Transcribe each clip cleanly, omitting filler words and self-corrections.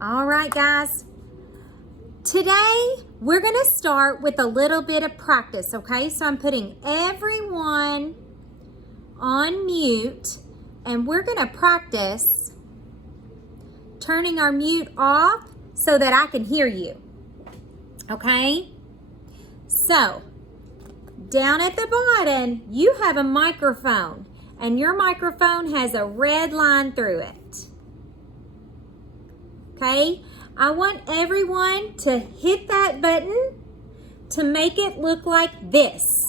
All right, guys. Today, we're going to start with a little bit of practice, okay? So I'm putting everyone on mute, and we're going to practice turning our mute off so that I can hear you, okay? So, down at the bottom, you have a microphone, and your microphone has a red line through it. Okay, I want everyone to hit that button to make it look like this.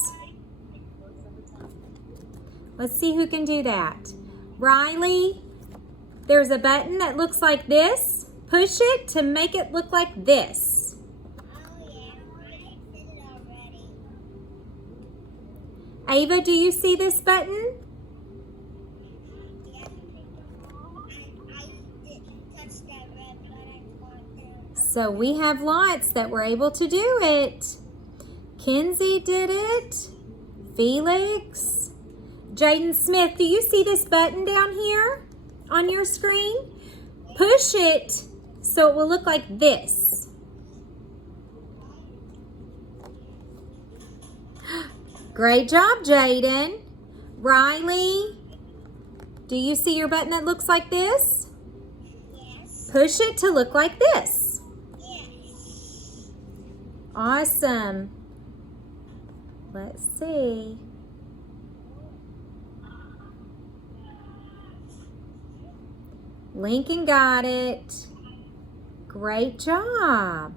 Let's see who can do that. Riley, there's a button that looks like this. Push it to make it look like this. Ava, do you see this button? So we have lots that were able to do it. Kenzie did it. Felix. Jaden Smith, do you see this button down here on your screen? Push it so it will look like this. Great job, Jaden. Riley, do you see your button that looks like this? Yes. Push it to look like this. Awesome. Let's see. Lincoln got it. Great job.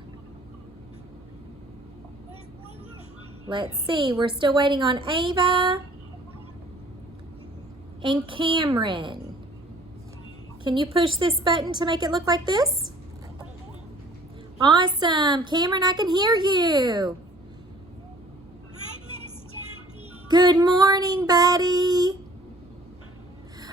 Let's see. We're still waiting on Ava and Cameron. Can you push this button to make it look like this? Awesome. Cameron, I can hear you. Hi, Miss Jackie. Good morning, buddy.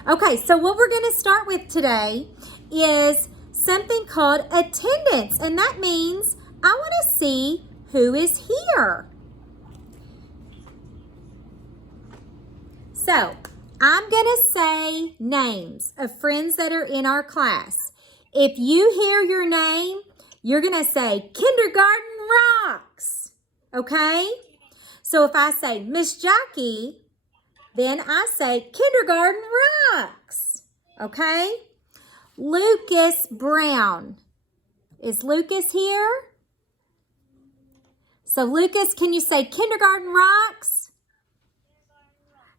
Okay, so what we're going to start with today is something called attendance, and that means I want to see who is here. So, I'm going to say names of friends that are in our class. If you hear your name, you're going to say, Kindergarten rocks, okay? So if I say Miss Jackie, then I say Kindergarten rocks, okay? Lucas Brown. Is Lucas here? So Lucas, can you say Kindergarten rocks?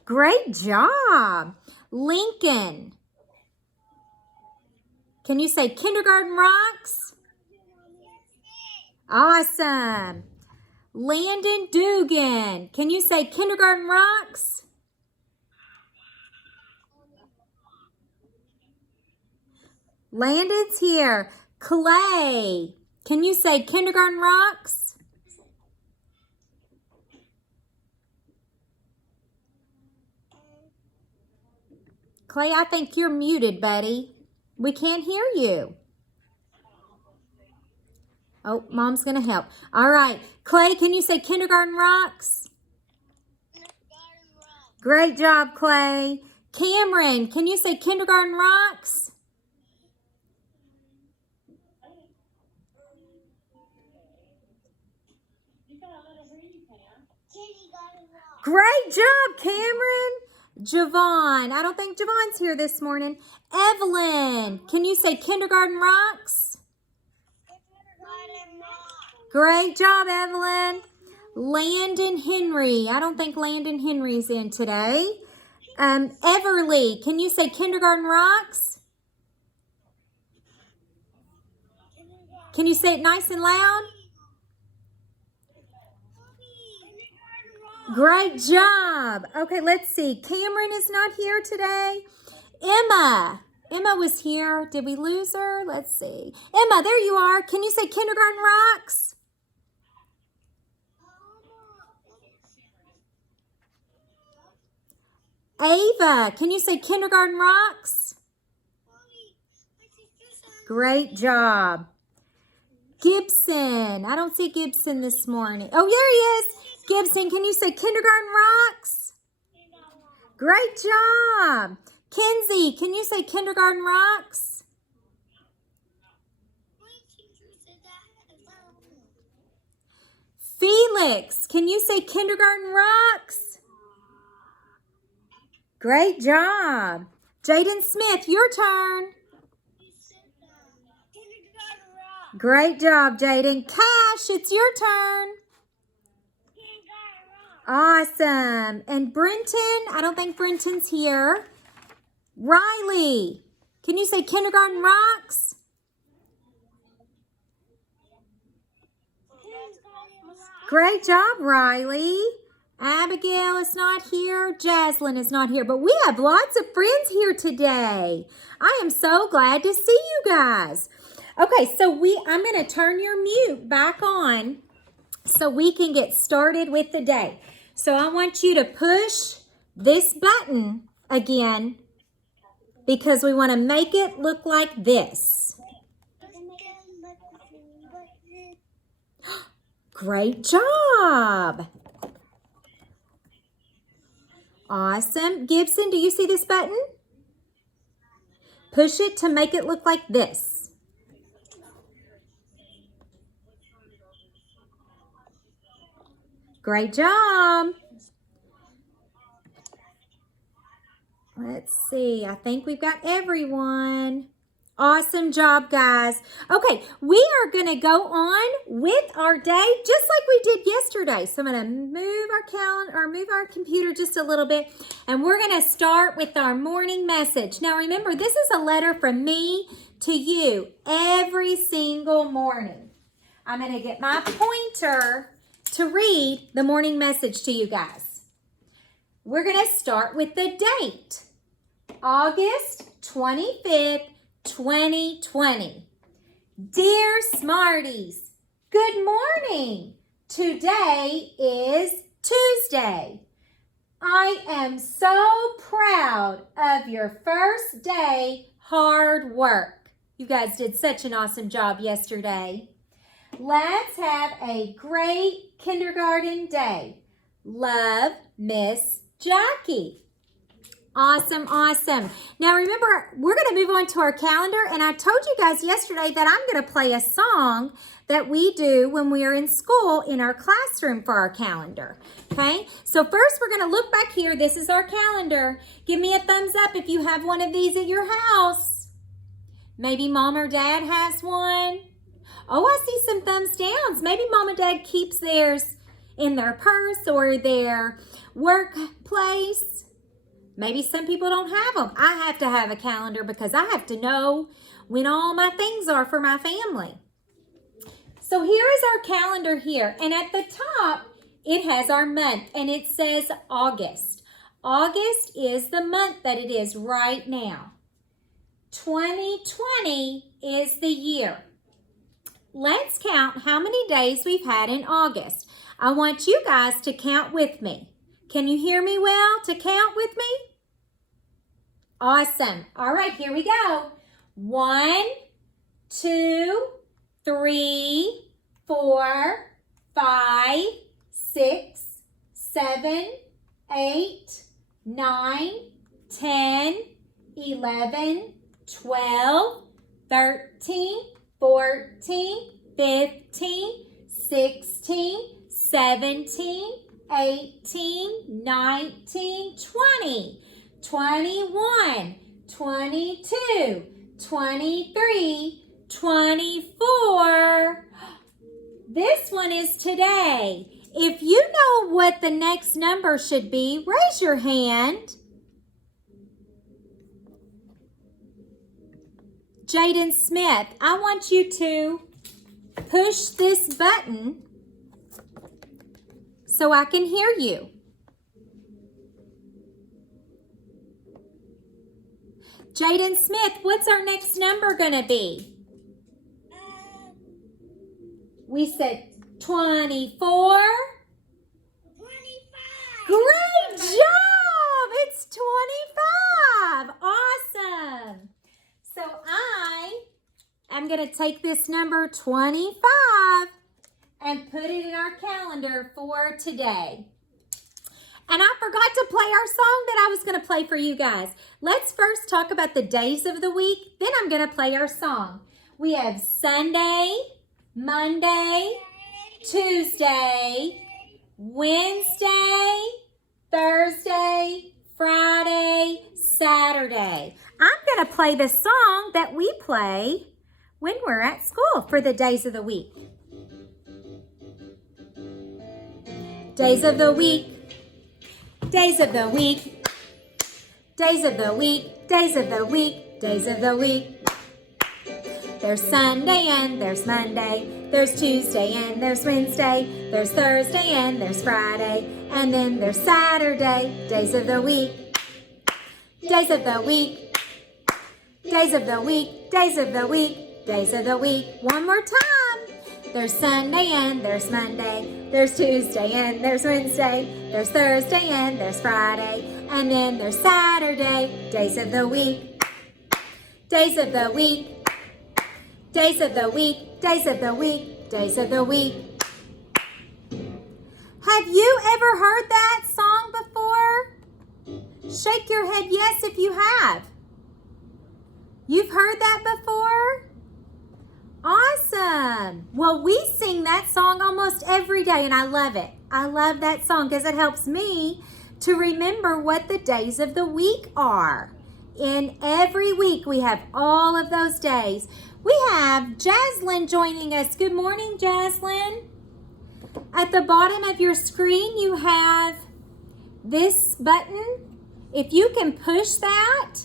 Great job. Lincoln. Can you say Kindergarten rocks? Awesome. Landon Dugan. Can you say Kindergarten rocks? Landon's here. Clay. Can you say Kindergarten rocks? Clay, I think you're muted, buddy. We can't hear you. Oh, Mom's going to help. All right. Clay, can you say Kindergarten rocks? Kindergarten rocks. Great job, Clay. Cameron, can you say Kindergarten rocks? Kindergarten rocks. Great job, Cameron. Javon, I don't think Javon's here this morning. Evelyn, can you say Kindergarten rocks? Kindergarten rocks. Great job, Evelyn. Landon Henry. I don't think Landon Henry's in today. Everly, can you say Kindergarten rocks? Can you say it nice and loud? Great job. Okay, let's see. Cameron is not here today. Emma. Emma was here. Did we lose her? Let's see. Emma, there you are. Can you say Kindergarten rocks? Ava, can you say Kindergarten rocks? Great job. Gibson. I don't see Gibson this morning. Oh, there he is. Gibson, can you say Kindergarten rocks? Great job. Kenzie, can you say Kindergarten rocks? Felix, can you say kindergarten rocks? Great job. Jaden Smith, your turn. Kindergarten rock. Great job, Jaden. Cash, it's your turn. Kindergarten rock. Awesome. And Brenton, I don't think Brenton's here. Riley, can you say kindergarten rocks? Kindergarten rock. Great job, Riley. Abigail is not here. Jaslyn is not here. But we have lots of friends here today. I am so glad to see you guys. Okay, so I'm going to turn your mute back on so we can get started with the day. So I want you to push this button again because we want to make it look like this. Great job. Awesome. Gibson, do you see this button? Push it to make it look like this. Great job. Let's see. I think we've got everyone. Awesome job, guys. Okay, we are going to go on with our day just like we did yesterday. So I'm going to move our calendar or move our computer just a little bit, and we're going to start with our morning message. Now, remember, this is a letter from me to you every single morning. I'm going to get my pointer to read the morning message to you guys. We're going to start with the date, August 25th, 2020. Dear Smarties, good morning. Today is Tuesday. I am so proud of your first day hard work. You guys did such an awesome job yesterday. Let's have a great kindergarten day. Love, Miss Jackie. Awesome, awesome. Now remember, we're going to move on to our calendar, and I told you guys yesterday that I'm going to play a song that we do when we are in school in our classroom for our calendar. Okay, so first we're going to look back here. This is our calendar. Give me a thumbs up if you have one of these at your house. Maybe mom or dad has one. Oh, I see some thumbs downs. Maybe mom and dad keeps theirs in their purse or their workplace. Maybe some people don't have them. I have to have a calendar because I have to know when all my things are for my family. So here is our calendar here. And at the top, it has our month and it says August. August is the month that it is right now. 2020 is the year. Let's count how many days we've had in August. I want you guys to count with me. Can you hear me well to count with me? Awesome. All right, here we go. 1, 2, 3, 4, 5, 6, 7, 8, 9, 10, 11, 12, 13, 14, 15, 16, 17, 18, 19, 20, 21, 22, 23, 24. This one is today. If you know what the next number should be, raise your hand. Jaden Smith, I want you to push this button so I can hear you. Jaden Smith, what's our next number going to be? We said 24. 25. Great job! It's 25. Awesome. So I am going to take this number 25 and put it in our calendar for today. And I forgot to play our song that I was going to play for you guys. Let's first talk about the days of the week. Then I'm going to play our song. We have Sunday, Monday, Tuesday, Wednesday, Thursday, Friday, Saturday. I'm going to play the song that we play when we're at school for the days of the week. Days of the week, days of the week, days of the week, days of the week, days of the week. There's Sunday and there's Monday, there's Tuesday and there's Wednesday, there's Thursday and there's Friday, and then there's Saturday. Days of the week, days of the week, days of the week, days of the week, days of the week. One more time. There's Sunday and there's Monday, there's Tuesday and there's Wednesday, there's Thursday and there's Friday, and then there's Saturday. Days of the week, days of the week, days of the week, days of the week, days of the week. Have you ever heard that song before? Shake your head yes if you have. You've heard that before? Awesome. Well, we sing that song almost every day, and I love it. I love that song because it helps me to remember what the days of the week are. In every week, we have all of those days. We have Jaslyn joining us. Good morning, Jaslyn. At the bottom of your screen, you have this button. If you can push that,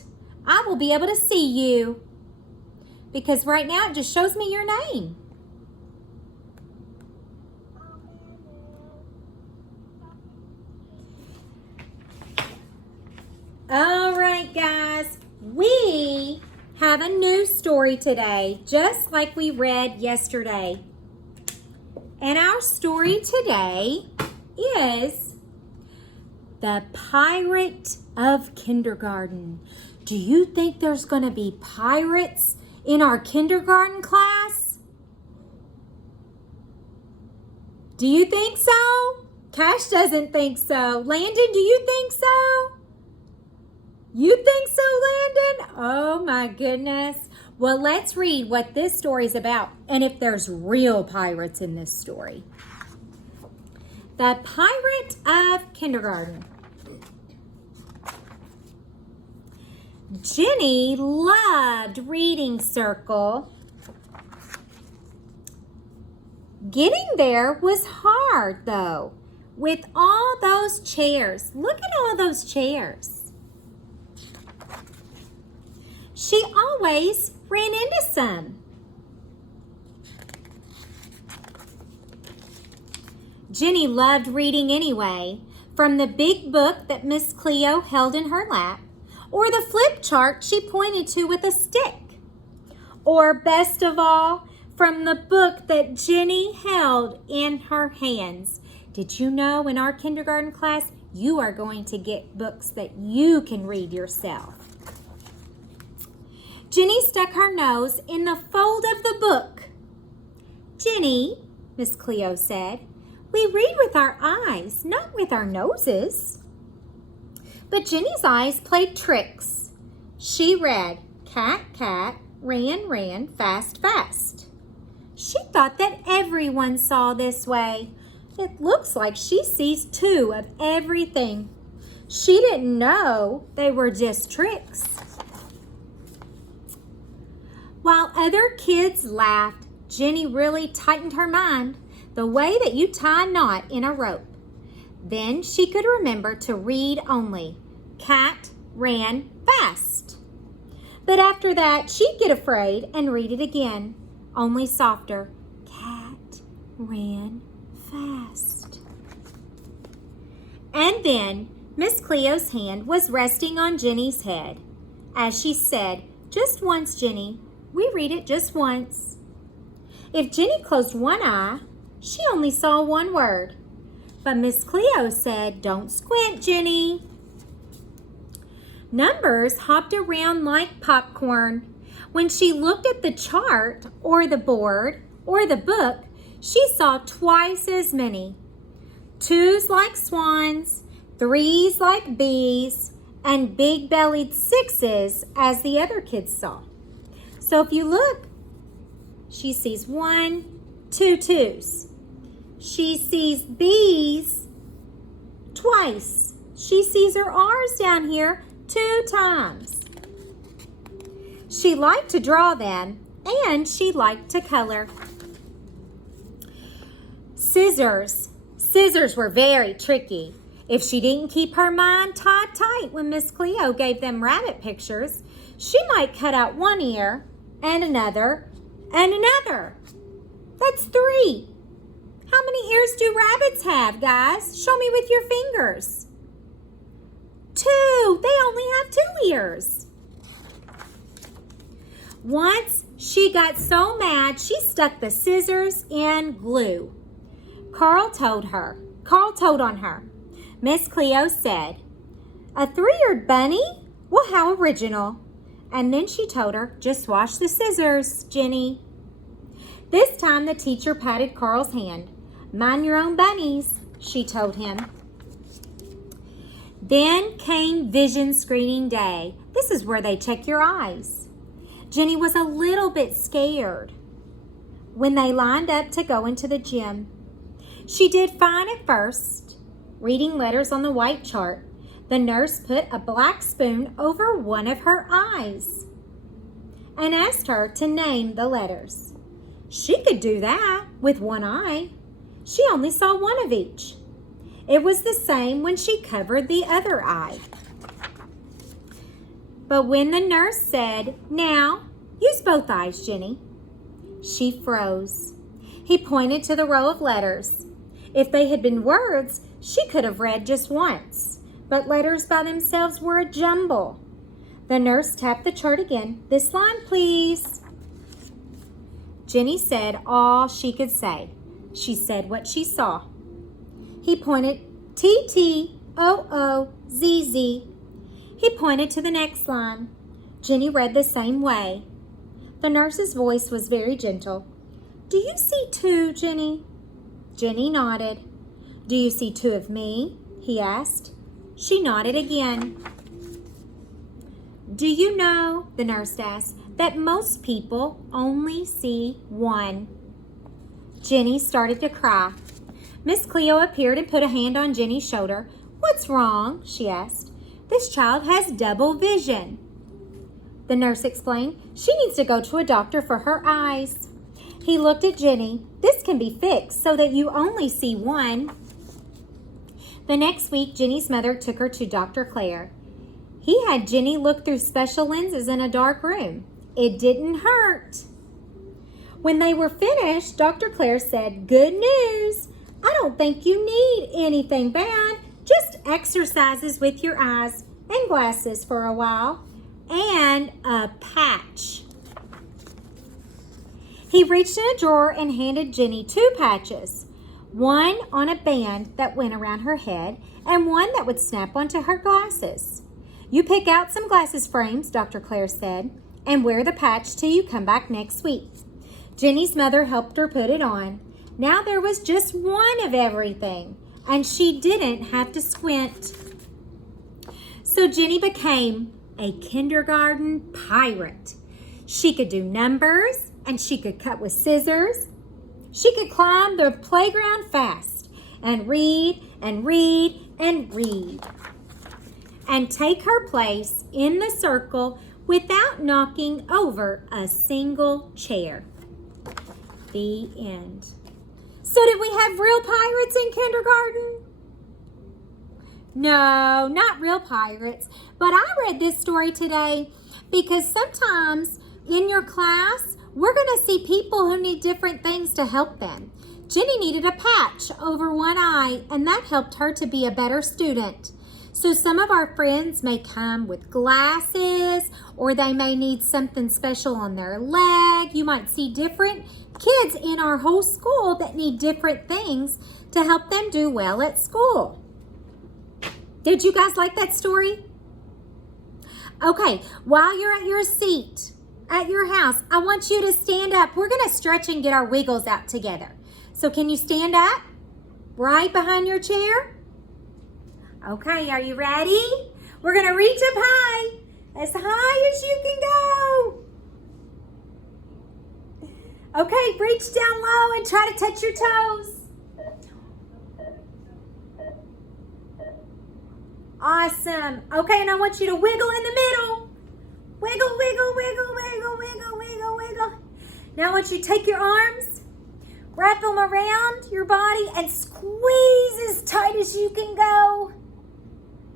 I will be able to see you. Because right now, it just shows me your name. All right, guys. We have a new story today, just like we read yesterday. And our story today is The Pirate of Kindergarten. Do you think there's going to be pirates in our kindergarten class? Do you think so? Cash doesn't think so. Landon, do you think so? You think so, Landon? Oh my goodness. Well, let's read what this story is about and if there's real pirates in this story. The Pirate of Kindergarten. Jenny loved reading circle. Getting there was hard though, with all those chairs. Look at all those chairs. She always ran into some. Jenny loved reading anyway, from the big book that Miss Cleo held in her lap, or the flip chart she pointed to with a stick, or best of all, from the book that Jenny held in her hands. Did you know in our kindergarten class, you are going to get books that you can read yourself? Jenny stuck her nose in the fold of the book. Jenny, Miss Cleo said, we read with our eyes, not with our noses. But Jenny's eyes played tricks. She read, cat, cat, ran, ran, fast, fast. She thought that everyone saw this way. It looks like she sees two of everything. She didn't know they were just tricks. While other kids laughed, Jenny really tightened her mind the way that you tie a knot in a rope. Then she could remember to read only, cat ran fast. But after that, she'd get afraid and read it again, only softer, cat ran fast. And then Miss Cleo's hand was resting on Jenny's head as she said, just once, Jenny. We read it just once. If Jenny closed one eye, she only saw one word. But Miss Cleo said, don't squint, Jenny. Numbers hopped around like popcorn. When she looked at the chart or the board or the book, she saw twice as many. Twos like swans, threes like bees, and big-bellied sixes as the other kids saw. So if you look, she sees 1, 2 twos, she sees B's twice. She sees her R's down here 2 times. She liked to draw them, and she liked to color. Scissors. Scissors were very tricky. If she didn't keep her mind tied tight when Miss Cleo gave them rabbit pictures, she might cut out one ear and another and another. That's 3. How many ears do rabbits have, guys? Show me with your fingers. 2. They only have 2 ears. Once she got so mad, she stuck the scissors in glue. Carl told on her. Miss Cleo said, "A 3-eared bunny? Well, how original." And then she told her, "Just wash the scissors, Jenny." This time the teacher patted Carl's hand. "Mind your own bunnies," she told him. Then came vision screening day. This is where they check your eyes. Jenny was a little bit scared when they lined up to go into the gym. She did fine at first, reading letters on the white chart. The nurse put a black spoon over one of her eyes and asked her to name the letters. She could do that with one eye. She only saw one of each. It was the same when she covered the other eye. But when the nurse said, "Now, use both eyes, Jenny," she froze. He pointed to the row of letters. If they had been words, she could have read just once, but letters by themselves were a jumble. The nurse tapped the chart again. "This line, please." Jenny said all she could say. She said what she saw. He pointed TTOOZZ. He pointed to the next line. Jenny read the same way. The nurse's voice was very gentle. "Do you see 2, Jenny?" Jenny nodded. "Do you see 2 of me?" he asked. She nodded again. "Do you know," the nurse asked, "that most people only see 1? Jenny started to cry. Miss Cleo appeared and put a hand on Jenny's shoulder. "What's wrong?" she asked. "This child has double vision." The nurse explained, "She needs to go to a doctor for her eyes." He looked at Jenny. "This can be fixed so that you only see 1. The next week, Jenny's mother took her to Dr. Clare. He had Jenny look through special lenses in a dark room. It didn't hurt. When they were finished, Dr. Clare said, "Good news. I don't think you need anything bad. Just exercises with your eyes and glasses for a while. And a patch." He reached in a drawer and handed Jenny 2 patches. One on a band that went around her head and one that would snap onto her glasses. "You pick out some glasses frames," Dr. Clare said, "and wear the patch till you come back next week." Jenny's mother helped her put it on. Now there was just one of everything, and she didn't have to squint. So Jenny became a kindergarten pirate. She could do numbers, and she could cut with scissors. She could climb the playground fast and read and read and read and take her place in the circle without knocking over a single chair. The end. So did we have real pirates in kindergarten? No, not real pirates. But I read this story today because sometimes in your class, we're going to see people who need different things to help them. Jenny needed a patch over one eye, and that helped her to be a better student. So some of our friends may come with glasses, or they may need something special on their leg. You might see different kids in our whole school that need different things to help them do well at school. Did you guys like that story? Okay, while you're at your seat at your house, I want you to stand up. We're going to stretch and get our wiggles out together. So can you stand up right behind your chair? Okay, are you ready? We're going to reach up high as you can go. Okay, reach down low and try to touch your toes. Awesome. Okay, and I want you to wiggle in the middle. Wiggle, wiggle, wiggle, wiggle, wiggle, wiggle, wiggle. Now I want you to take your arms, wrap them around your body, and squeeze as tight as you can go.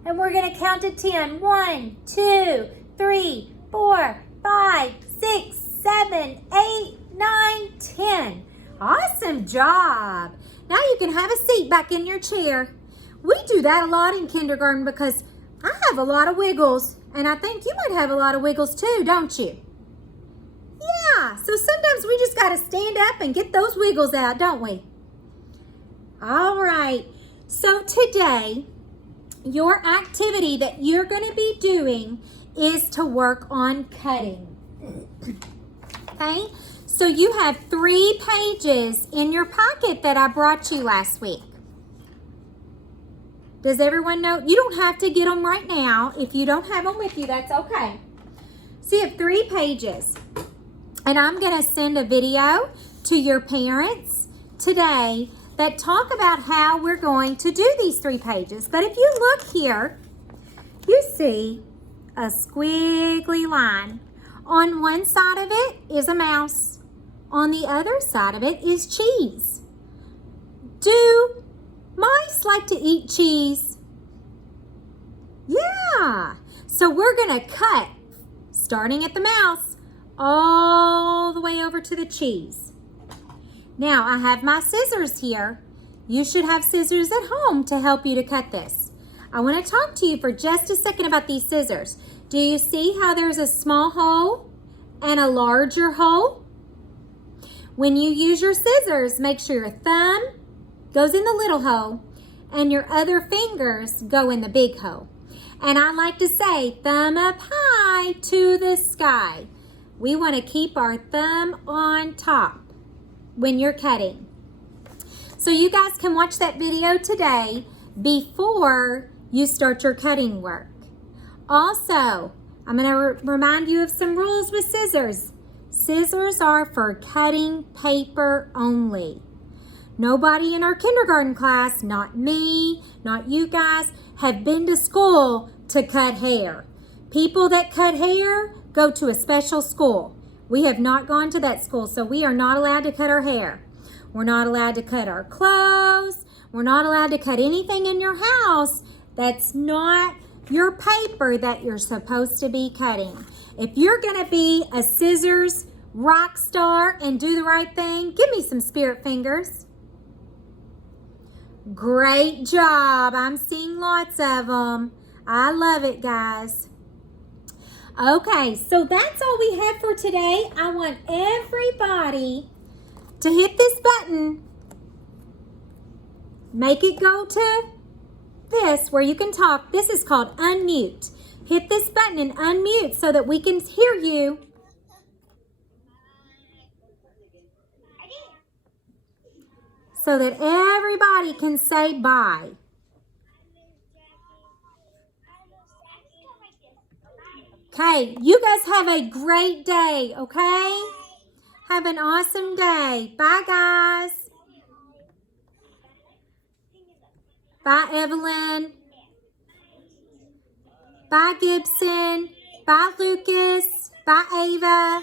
And we're going to count to 10. 1, 2, 3, 4, 5, 6, 7, 8, 9, 10. Awesome job. Now you can have a seat back in your chair. We do that a lot in kindergarten because I have a lot of wiggles. And I think you might have a lot of wiggles too, don't you? Yeah, so sometimes we just got to stand up and get those wiggles out, don't we? All right, so today, your activity that you're going to be doing is to work on cutting. Okay, so you have 3 pages in your packet that I brought you last week. Does everyone know? You don't have to get them right now. If you don't have them with you, that's okay. So you have 3 pages. And I'm going to send a video to your parents today that talk about how we're going to do these 3 pages. But if you look here, you see a squiggly line. On one side of it is a mouse. On the other side of it is cheese. Do mice like to eat cheese? Yeah. So we're going to cut, starting at the mouse, all the way over to the cheese. Now, I have my scissors here. You should have scissors at home to help you to cut this. I want to talk to you for just a second about these scissors. Do you see how there's a small hole and a larger hole? When you use your scissors, make sure your thumb goes in the little hole and your other fingers go in the big hole. And I like to say, thumb up high to the sky. We want to keep our thumb on top when you're cutting. So you guys can watch that video today before you start your cutting work. Also, I'm going to remind you of some rules with scissors. Scissors are for cutting paper only. Nobody in our kindergarten class, not me, not you guys, have been to school to cut hair. People that cut hair go to a special school. We have not gone to that school, so we are not allowed to cut our hair. We're not allowed to cut our clothes. We're not allowed to cut anything in your house that's not your paper that you're supposed to be cutting. If you're going to be a scissors rock star and do the right thing, give me some spirit fingers. Great job. I'm seeing lots of them. I love it, guys. Okay, so that's all we have for today. I want everybody to hit this button. Make it go to this where you can talk. This is called unmute. Hit this button and unmute so that we can hear you. So that everybody can say bye. Okay, you guys have a great day, okay? Have an awesome day. Bye, guys. Bye, Evelyn. Bye, Gibson. Bye, Lucas. Bye, Ava.